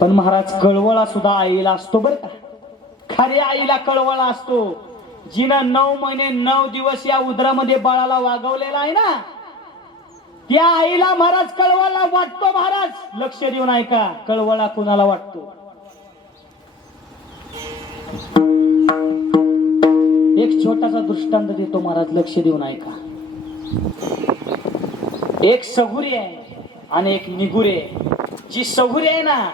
पण महाराज कळवळा सुद्धा आईला असतो बरं का. खऱ्या आईला कळवळा असतो. जिनं 9 महिने 9 दिवस या उदरामध्ये बाळाला वागवलेला आहे ना, त्या आईला महाराज कळवळा वाटतो. महाराज लक्ष देऊन ऐका, कळवळा कुणाला वाटतो. एक छोटासा दृष्टांत देतो महाराज, लक्ष देऊन ऐका. एक सगुरी आहे आणि एक निगुरी आहे. जी सगुरी आहे ना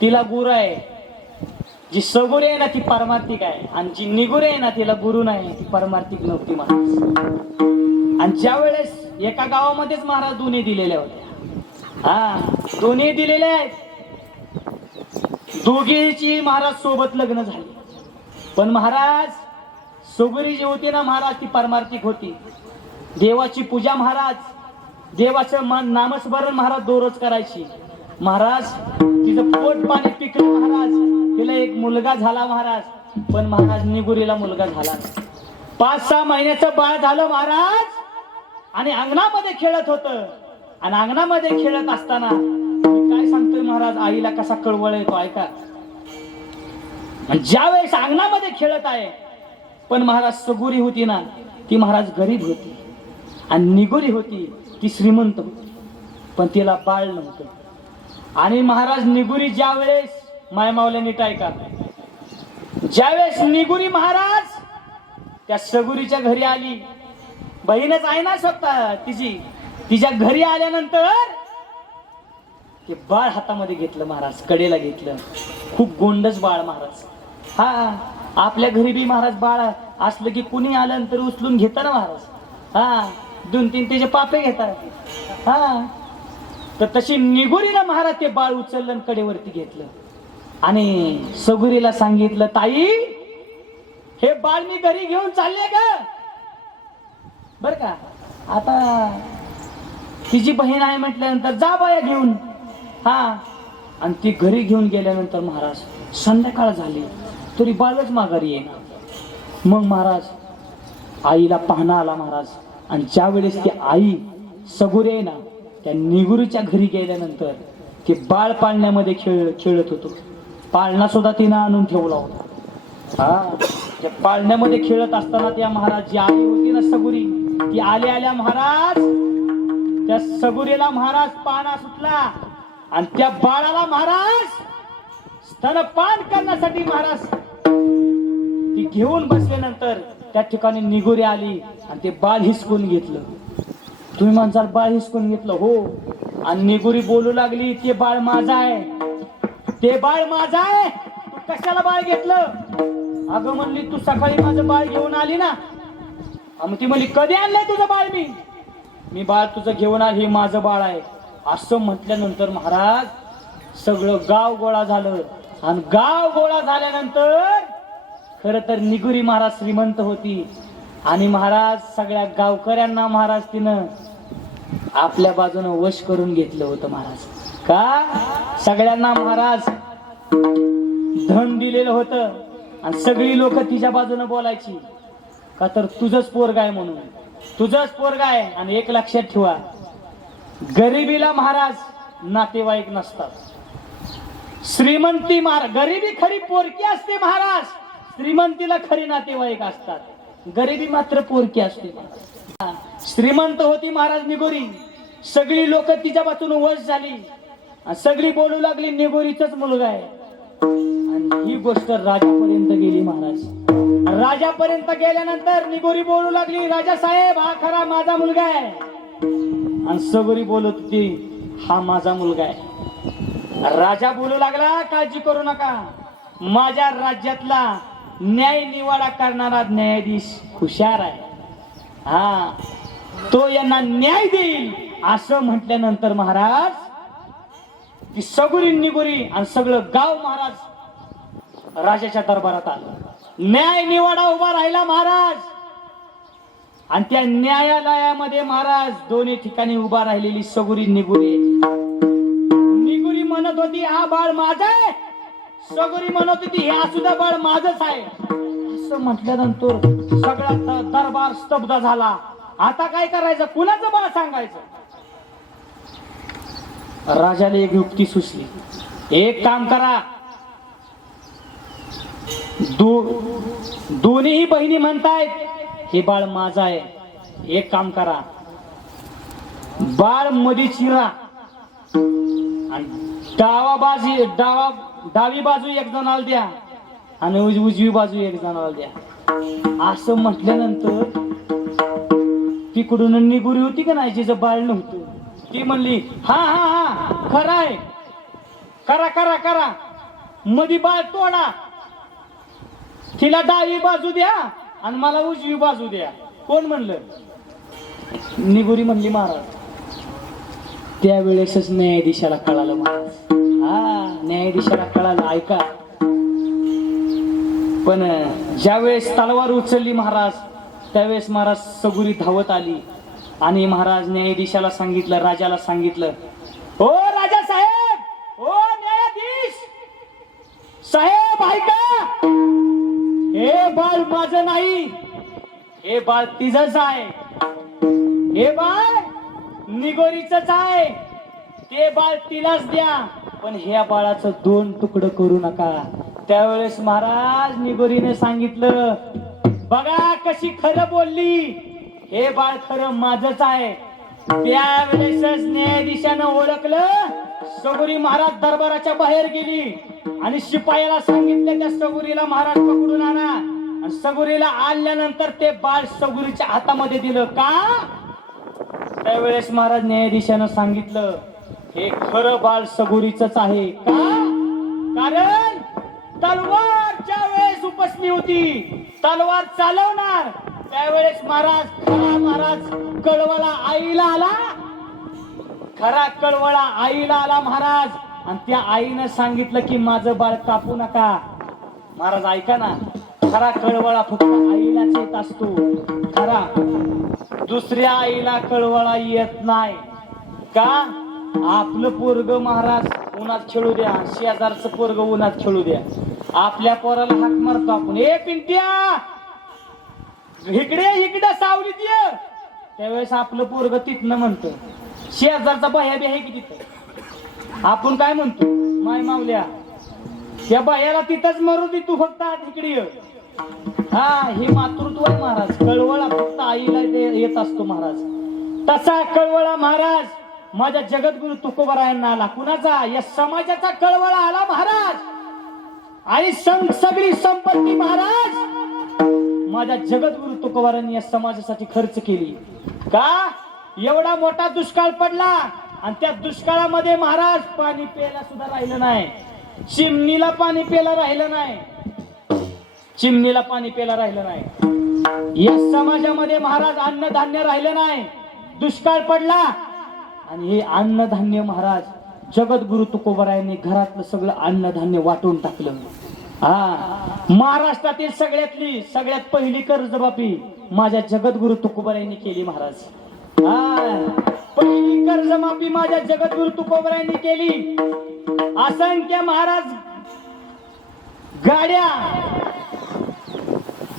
तिला गुरु आहे, जी सगुरी आहे ना ती पारमार्थिक आहे, आणि जी निगुरी आहे ना तिला गुरु नाही, ती पारमार्थिक नव्हती महाराज. आणि ज्या वेळेस एका गावामध्येच महाराज दोन्ही दिलेल्या होत्या. हा, दोन्ही दिलेले आहेत. दोघीची महाराज सोबत लग्न झाली. पण महाराज सगुरी जी होती ना महाराज ती पारमार्थिक होती. देवाची पूजा महाराज, देवाचं नामस्मरण महाराज दररोज करायची. महाराज तिचं पोट पाणी पिकलं महाराज. तिला एक मुलगा झाला महाराज. पण महाराज निगुरीला मुलगा झाला. 5-6 महिन्याचं बाळ झालं महाराज. आणि अंगणामध्ये खेळत होत. आणि अंगणामध्ये खेळत असताना काय सांगतोय महाराज, आईला कसा कळवळ येतो ऐका. ज्या वेळेस अंगणामध्ये खेळत आहे, पण महाराज सगुरी होती ना ती महाराज गरीब होती, आणि निगुरी होती ती श्रीमंत होती, पण तिला बाळ नव्हतं. आणि महाराज निगुरी ज्या वेळेस मायमावल्या नीट ऐका, ज्या वेळेस निगुरी महाराज त्या सगुरीच्या घरी आली, बहीणच आहे ना स्वतः तिची, तिच्या घरी आल्यानंतर ते बाळ हातामध्ये घेतलं महाराज, कडेला घेतलं. खूप गोंडस बाळ महाराज. हा, आपल्या घरी बी महाराज बाळ असलं की कुणी आलं तर उचलून घेतात ना महाराज. हा, 2-3 त्याचे पापे घेतात. हा, तर तशी निगुरीला महाराज ते बाळ उचललं आणि कडेवरती घेतलं. आणि सगुरीला सांगितलं, ताई हे बाळ मी घरी घेऊन चालले का बर का. आता तिची बहीण आहे म्हटल्यानंतर जा बाया घेऊन. हा, आणि ती घरी घेऊन गेल्यानंतर महाराज संध्याकाळ झाली तरी बाळच माघारी येईना. मग महाराज आईला पाहणं आला महाराज. आणि ज्या वेळेस ती आई सगुरी आहे ना त्या निगुरीच्या घरी गेल्यानंतर ते बाळ पाळण्यामध्ये खेळत होतो. पाळणा सुद्धा तिनं आणून ठेवला होता. हा, त्या पाळण्यामध्ये खेळत असताना त्या महाराज जी आई होती ना सगुरी, ती आल्या महाराज त्या सगुरीला महाराज पाळणा सुटला. आणि त्या बाळाला महाराज स्तनपान करण्यासाठी महाराज ती घेऊन बसल्यानंतर त्या ठिकाणी निगुरी आली आणि ते बाळ हिसकून घेतलं. तुम्ही म्हणसाल बाळ हिसकून घेतलं, हो. आणि निगुरी बोलू लागली, ते बाळ माझं आहे, ते बाळ माझं आहे, तू कशाला बाळ घेतलं. अगं म्हणली, तू सकाळी माझं बाळ घेऊन आली ना. मग ती म्हणली, कधी आणलंय तुझं बाळ. मी बाळ तुझं घेऊन आली, हे माझं बाळ आहे. असं म्हटल्यानंतर महाराज सगळं गाव गोळा झालं. आणि गाव गोळा झाल्यानंतर खर तर निगुरी महाराज श्रीमंत होती. आणि महाराज सगळ्या गावकऱ्यांना महाराज तिनं आपल्या बाजूने वश करून घेतलं होतं महाराज. का सगळ्यांना महाराज धन दिलेलं होतं. आणि सगळी लोक तिच्या बाजूने बोलायची का तर तुझंच पोरगा आहे म्हणून, तुझंच पोरगा आहे. आणि एक लक्षात ठेवा, गरिबीला महाराज नातेवाईक नसतात. श्रीमंती गरिबी खरी पोरकी असते महाराज, श्रीमंतीला खरी नातेवाईक असतात. गरिबी मात्र पोरकी असते. श्रीमंत होती महाराज निगोरी. सगळी लोक तिच्या बाजूने वश झाली. सगळी बोलू लागली निगोरीचाच मुलगा आहे. आणि ही गोष्ट राजापर्यंत गेली महाराज. राजापर्यंत गेल्यानंतर निगोरी बोलू लागली, राजा साहेब हा खरा माझा मुलगा आहे. आणि सगोरी बोलत होती, हा माझा मुलगा आहे. राजा बोलू लागला, काळजी करू नका, माझ्या राज्यातला न्याय निवाडा करणारा न्यायाधीश हुशार आहे. हा, तो यांना न्याय देईल. असं म्हटल्यानंतर महाराज ती सगुरी निगुरी आणि सगळं गाव महाराज राजाच्या दरबारात आलं. न्याय निवाडा उभा राहिला महाराज. आणि त्या न्यायालयामध्ये महाराज दोन्ही ठिकाणी उभा राहिलेली सगुरी निगुरी. निगुरी म्हणत होती, हा बाळ माझा आहे. सगुरी म्हणत होती, हे सुद्धा बाळ माझच आहे. असं म्हटल्यानंतर सगळा दरबार स्तब्ध झाला. आता काय करायचं, कुणाचं बाळ सांगायचं. राजाला एक युक्ती सुचली. एक काम करा, दोन्ही बहिणी म्हणतायत हे बाळ माझं आहे. एक काम करा, बाळ मध्ये चिरा आणि डावी बाजू एक जणाला द्या आणि उजवी बाजू एक जणाला द्या. असं म्हटल्यानंतर तिकडून निगुरी होती का नाही, जिचं बाळ नव्हतं, ती म्हणली हा हा हा खरं आहे, करा करा करा, मधी बाळ तोडा, तिला डावी बाजू द्या आणि मला उजवी बाजू द्या. कोण म्हणलं? निगुरी म्हणली महाराज. त्यावेळेसच न्यायाधीशाला कळालं महाराज. हा, न्यायाधीशाला कळालं. ऐका, पण ज्यावेळेस तलवार उचलली महाराज, त्यावेळेस महाराज सगुरी धावत आली आणि महाराज न्यायाधीशाला सांगितलं, राजाला सांगितलं, ओ राजा साहेब, ओ न्यायाधीश साहेब, ऐका, हे बाळ माझं नाही, हे बाळ तिचंच आहे, हे बाळ निगोरीचंच आहे, ते बाळ तिलाच द्या, पण ह्या बाळाचं 2 तुकडं करू नका. त्यावेळेस महाराज निगोरीने सांगितलं, बघा कशी खरं बोलली, हे बाळ खरं माझंच आहे. त्यावेळेसच न्यायाधीशानं ओळखलं. सगुरी महाराज दरबाराच्या बाहेर गेली आणि शिपायाला सांगितलं त्या सगुरीला महाराज पकडून आणा. आणि सगुरीला आणल्यानंतर ते बाळ सगुरीच्या हातामध्ये दिलं. का? त्यावेळेस महाराज न्यायाधीशानं सांगितलं, हे खरं बाळ सगुरीचंच आहे. का? कारण तलवारच्या वेळेस उपसली होती, तलवार चालवणार त्यावेळेस महाराज कळवळा आईला आला, खरा कळवळा आईला आला महाराज. आणि त्या आईनं सांगितलं की माझं बाळ कापू नका. महाराज ऐका ना, खरा कळवळा फक्त आईलाच येत असतो. खरा दुसऱ्या आईला कळवळा येत नाही. का? आपलं पोरग महाराज उन्हात खेळू द्या, शेजारचं पोरग उन्हात खेळू द्या, आपल्या पोराला हाक मारतो आपण, ए पिंट्या इकडे इकडे सावलीत ये. त्यावेळेस आपलं पोरग तिथनं म्हणतं, शेजारचा बाह्या बी आहे की तिथं, आपण काय म्हणतो, माय मावल्या त्या बाह्याला तिथंच मरू दे, तू फक्त आज इकडे ये. हा, हे मातृत्व आहे महाराज. कळवळा फक्त आईला येत असतो महाराज. तसा कळवळा महाराज माझ्या जगद्गुरु तुकोबारायांना आला. कुणाचा? या समाजाचा कळवळा आला महाराज. आणि सगळी संपत्ती महाराज माझ्या जगद्गुरु तुकोबारांनी या समाजासाठी खर्च केली. का? एवढा मोठा दुष्काळ पडला आणि त्या दुष्काळामध्ये महाराज पाणी प्यायला सुद्धा राहिलं नाही, चिमणीला पाणी प्यायला राहिलं नाही, चिमणीला पाणी प्यायला राहिलं नाही. या समाजामध्ये महाराज अन्नधान्य राहिलं नाही, दुष्काळ पडला आणि हे अन्नधान्य महाराज जगद्गुरु तुकोबारायांनी घरातलं सगळं अन्नधान्य वाटून टाकलं. हा, महाराष्ट्रातील सगळ्यात पहिली कर्जमाफी माझ्या जगद्गुरु तुकोबारायांनी केली महाराज. हा, पहिली कर्जमाफी माझ्या जगद्गुरु तुकोबारायांनी केली. असंख्य महाराज गाड्या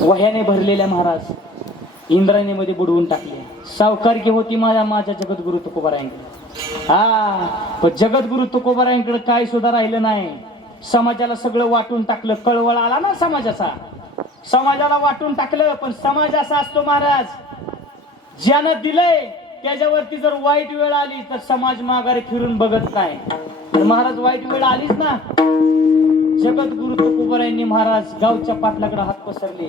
वह्याने भरलेल्या महाराज इंद्रायणीमध्ये बुडवून टाकल्या. सावकारकी होती माझ्या जगद्गुरु तुकोबारायांकडे. हा, पण जगद्गुरु तुकोबारायांकडे काय सुद्धा राहिलं नाही. समाजाला सगळं वाटून टाकलं. कळवळा आला ना समाजाचा, समाजाला वाटून टाकलं. पण समाज असा असतो महाराज, ज्यानं दिलंय त्याच्यावरती जर वाईट वेळ आली तर समाज माघारी फिरून बघत नाही. तर महाराज वाईट वेळ आलीच ना, जगद्गुरु तुकोबारायांनी महाराज गावच्या पाटलाकडे हात पसरले.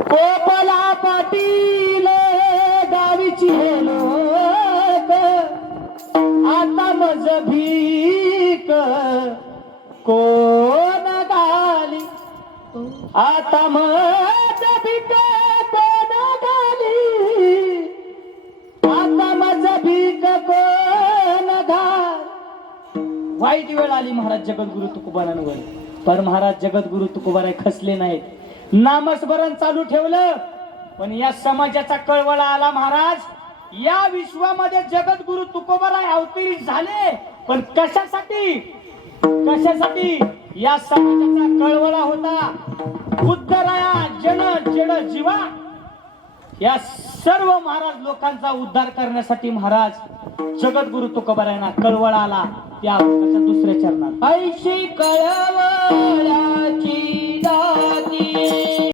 कोपला पाटील गावीची लोक, आता मज भीक कोण घाली, आता मज भीक कोण घाली, आता मज भीक कोण घाल. वाईट वेळ आली महाराज जगद्गुरु तुकोबारांवर. पण महाराज जगद्गुरु तुकोबाराय खसले नाहीत, नामस्मरण चालू ठेवलं. पण या समाजाचा कळवळा आला महाराज. या विश्वामध्ये जगद्गुरु तुकोबाराय अवतरित झाले. पण कशासाठी? कशासाठी? या समाजाचा कळवळा होता. उद्धराया जन जड जीवा, या सर्व महाराज लोकांचा उद्धार करण्यासाठी महाराज जगद्गुरु तुकोबारायांना कळवळा आला. त्या अभंगाच्या दुसऱ्या चरणात. ऐशी कळवळ